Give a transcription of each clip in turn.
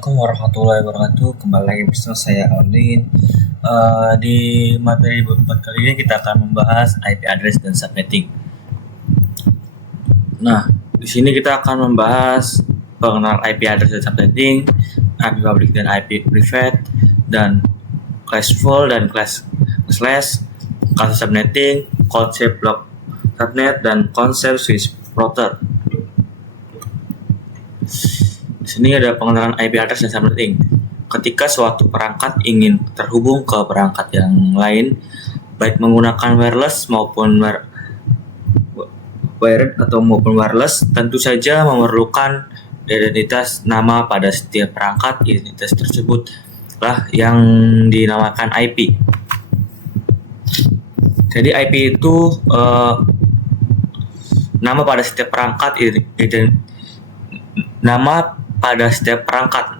Assalamualaikum warahmatullahi wabarakatuh. Kembali lagi bersama saya Alvin. Di materi buat kali ini kita akan membahas IP address dan subnetting. Nah, di sini kita akan membahas pengenalan IP address dan subnetting, IP public dan IP private, dan classful dan classless, kasus subnetting, konsep block subnet, dan konsep switch router. Di sini ada pengenalan IP address dan subnetting. Ketika suatu perangkat ingin terhubung ke perangkat yang lain, baik menggunakan wireless maupun wired atau maupun wireless, tentu saja memerlukan identitas nama pada setiap perangkat. Identitas tersebut lah yang dinamakan IP. Jadi IP itu nama pada setiap perangkat, nama pada setiap perangkat.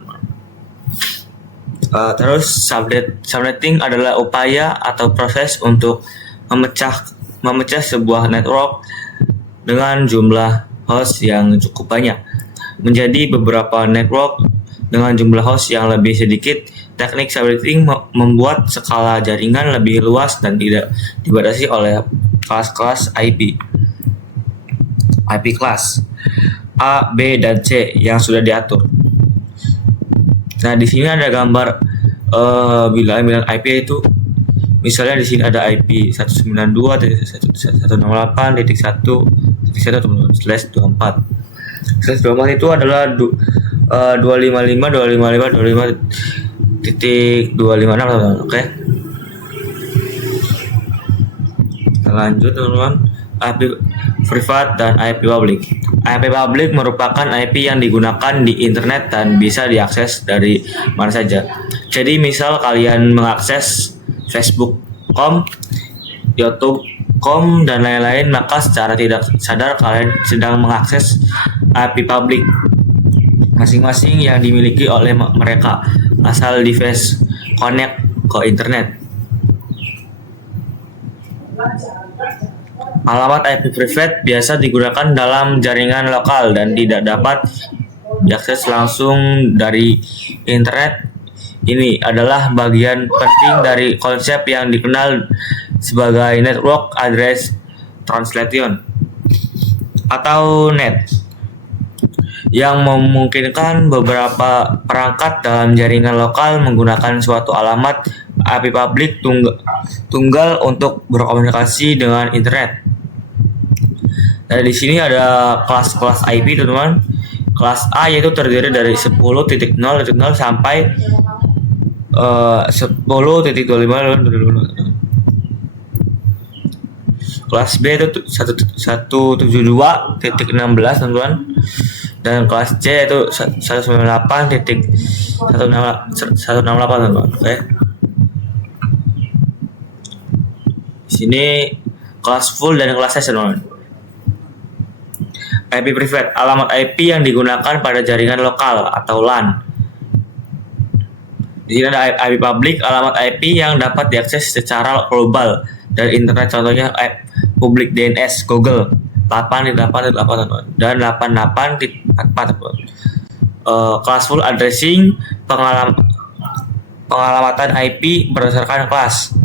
Terus subnetting adalah upaya atau proses untuk memecah sebuah network dengan jumlah host yang cukup banyak menjadi beberapa network dengan jumlah host yang lebih sedikit. Teknik subnetting membuat skala jaringan lebih luas dan tidak dibatasi oleh kelas-kelas IP. IP class A, B, dan C yang sudah diatur. Nah, di sini ada gambar bilangan IP itu. Misalnya di sini ada IP 192.168.1.1/24. 124 itu adalah 255.255.255.256, oke. Kita lanjut, teman-teman. IP private dan IP public. IP public merupakan IP yang digunakan di internet dan bisa diakses dari mana saja. Jadi misal kalian mengakses Facebook.com, YouTube.com, dan lain-lain, maka secara tidak sadar kalian sedang mengakses IP public masing-masing yang dimiliki oleh mereka asal device connect ke internet. Alamat IP private biasa digunakan dalam jaringan lokal dan tidak dapat diakses langsung dari internet. Ini adalah bagian penting dari konsep yang dikenal sebagai Network Address Translation atau NAT, yang memungkinkan beberapa perangkat dalam jaringan lokal menggunakan suatu alamat IP publik tunggal untuk berkomunikasi dengan internet. Nah, di sini ada kelas-kelas IP, teman-teman. Kelas A yaitu terdiri dari 10.0.0 sampai 10.25. Kelas B itu 172.16, teman-teman. Dan kelas C itu 198.168, teman-teman. Oke. Di sini kelas full dan kelas S, teman-teman. IP private, alamat IP yang digunakan pada jaringan lokal atau LAN. Di sini ada IP public, alamat IP yang dapat diakses secara global dari internet, contohnya IP public DNS Google 8.8.8 dan 88.44. Kelas full addressing, pengalamatan IP berdasarkan kelas.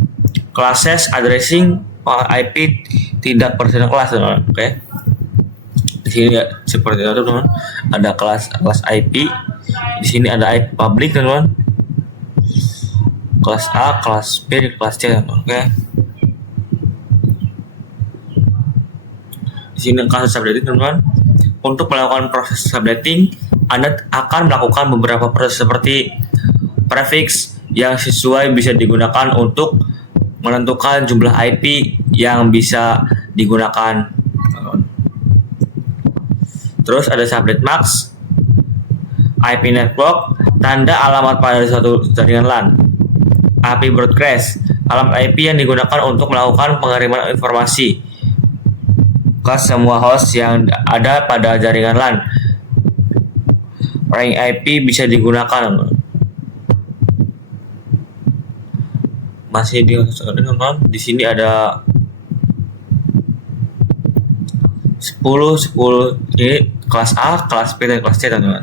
Classes addressing, IP tidak berdasarkan kelas, teman-teman. Oke. Di sini ya, seperti itu, teman-teman. Ada kelas IP. Di sini ada IP public, teman-teman. Kelas A, kelas B, kelas C, teman-teman. Oke. Di sini kasus subnetting, teman-teman. Untuk melakukan proses subnetting, Anda akan melakukan beberapa proses seperti prefix yang sesuai bisa digunakan untuk menentukan jumlah IP yang bisa digunakan. Terus ada subnet max, IP network, tanda alamat pada suatu jaringan LAN. IP broadcast, alamat IP yang digunakan untuk melakukan pengiriman informasi ke semua host yang ada pada jaringan LAN. Range IP bisa digunakan. Masih di sini ada 10 ini kelas A, kelas B, dan kelas C, teman-teman.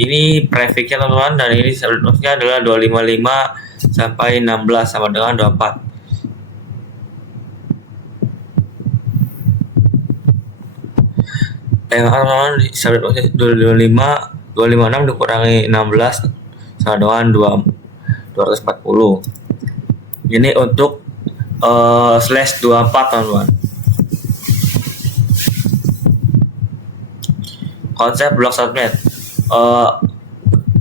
ini prefixnya teman-teman, dan ini subnet masknya adalah 255 sampai 16 sama dengan 24. Teman-teman, subnet masknya 256 dikurangi 16 sama dengan 240. Ini untuk slash 24 teman-teman. Konsep blok subnet,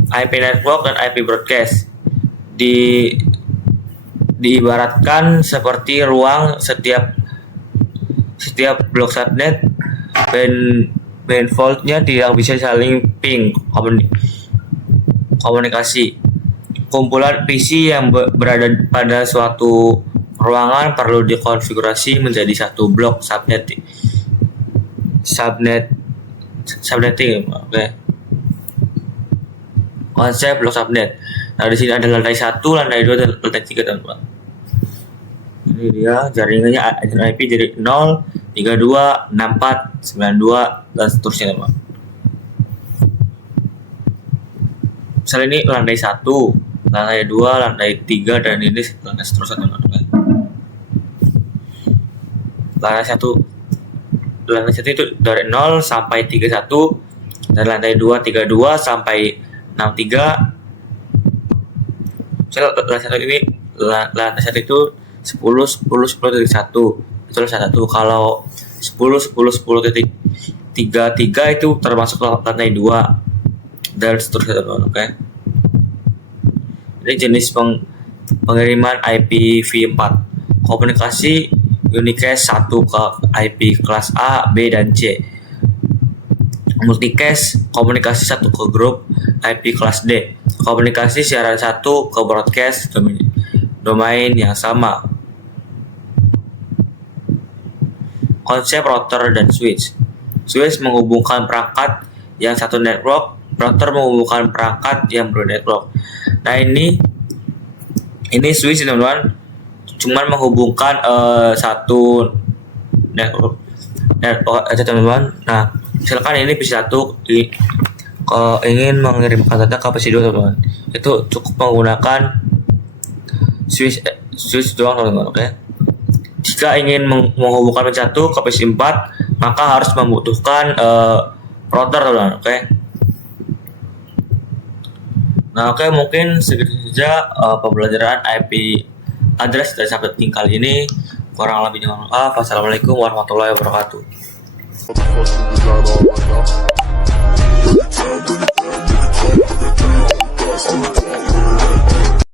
IP network dan IP broadcast diibaratkan seperti ruang. Setiap blok subnet band faultnya tidak bisa saling ping komunikasi. Kumpulan PC yang berada pada suatu ruangan perlu dikonfigurasi menjadi satu blok subnetting. Oke. Konsep blok subnet. Nah, di sini ada lantai 1, lantai 2, dan lantai 3 teman-teman. Ini dia jaringannya IP jadi 0, 32, 64, 92 dan seterusnya teman-teman. Misalnya ini lantai 1, lantai 2, lantai 3 dan ini lantai seterusnya teman-teman. Lantai 1 itu dari 0 sampai 31, dan lantai 2 32 sampai 63. Lantai 1 itu 10 titik 1 itu lantai 1. Kalau 10 itu termasuk lantai 2 dan seterusnya teman-teman. Oke. Ini jenis pengiriman IPv4. Komunikasi unicast 1 ke IP kelas A, B, dan C. Multicast komunikasi 1 ke grup IP kelas D. Komunikasi siaran 1 ke broadcast domain yang sama. Konsep router dan switch. Switch menghubungkan perangkat yang satu network, router menghubungkan perangkat yang bernetwork. Nah, ini switch teman-teman, cuman menghubungkan satu network aja teman-teman. Nah, misalkan ini PC1 ingin mengirimkan data ke PC2 teman-teman, itu cukup menggunakan switch doang teman-teman. Oke. Jika ingin menghubungkan PC1 ke PC4, maka harus membutuhkan router teman-teman. Oke. Nah, oke, mungkin segitu saja pembelajaran IP address dari subnetting kali ini. Kurang lebihnya mohon maaf. Wassalamualaikum warahmatullahi wabarakatuh.